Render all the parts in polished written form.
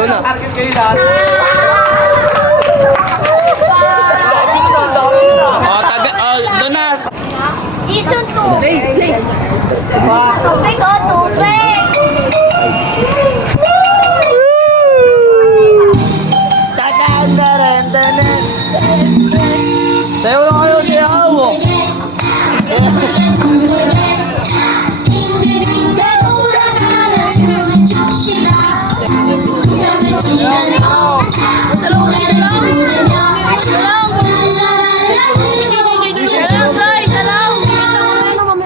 Target kayo lahat. Doon na. Season 2. Tubig o tubig. Sayaw lang kayo, sayaw.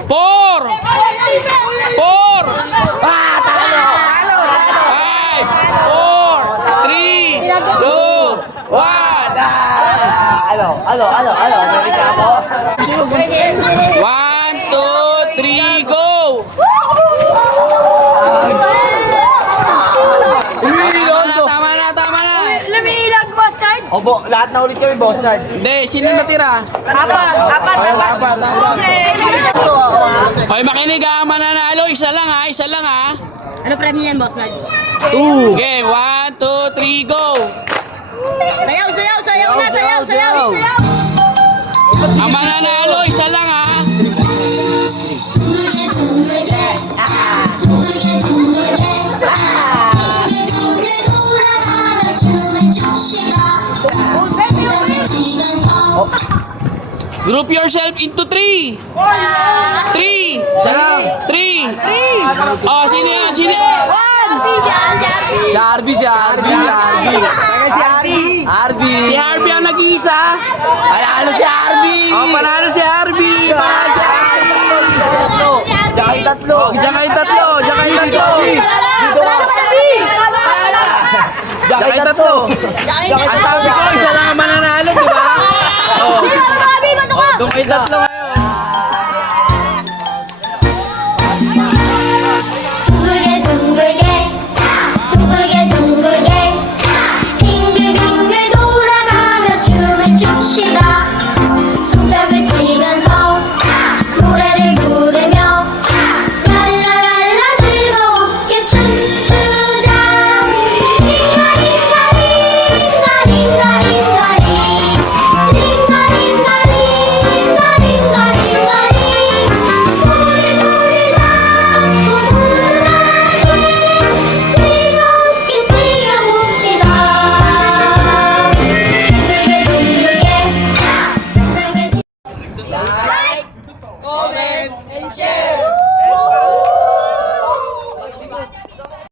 Four! Five, four, three, two, one. One, two, three, go! Tama na. Lumilag, boss card. Opo, lahat na ulit kami, boss card. Hindi, sino natira? Apat. Okay. Hoy, makinig ha, mananalo, isa lang ha. Ano premyo niyan, boss card? Okay, one, two, three, go! Sayaw. Ang mananalo, isa lang ha. Group yourself into three. Three. Oh, sino yan? Si Harvey. Si Harvey ang nag-iisa. Panalo si Harvey. Oh, panalo si Harvey. Diyan kayo tatlo. Ang sabi ko, isa lang ang mananalo, di ba? Doon kayo tatlo ngayon. 둥글게 빙글빙글 돌아가며 춤을 춥시다. 손뼉을 치면서 노래를 부르며 랄라랄라 즐겁게 춤추자. Comment and share.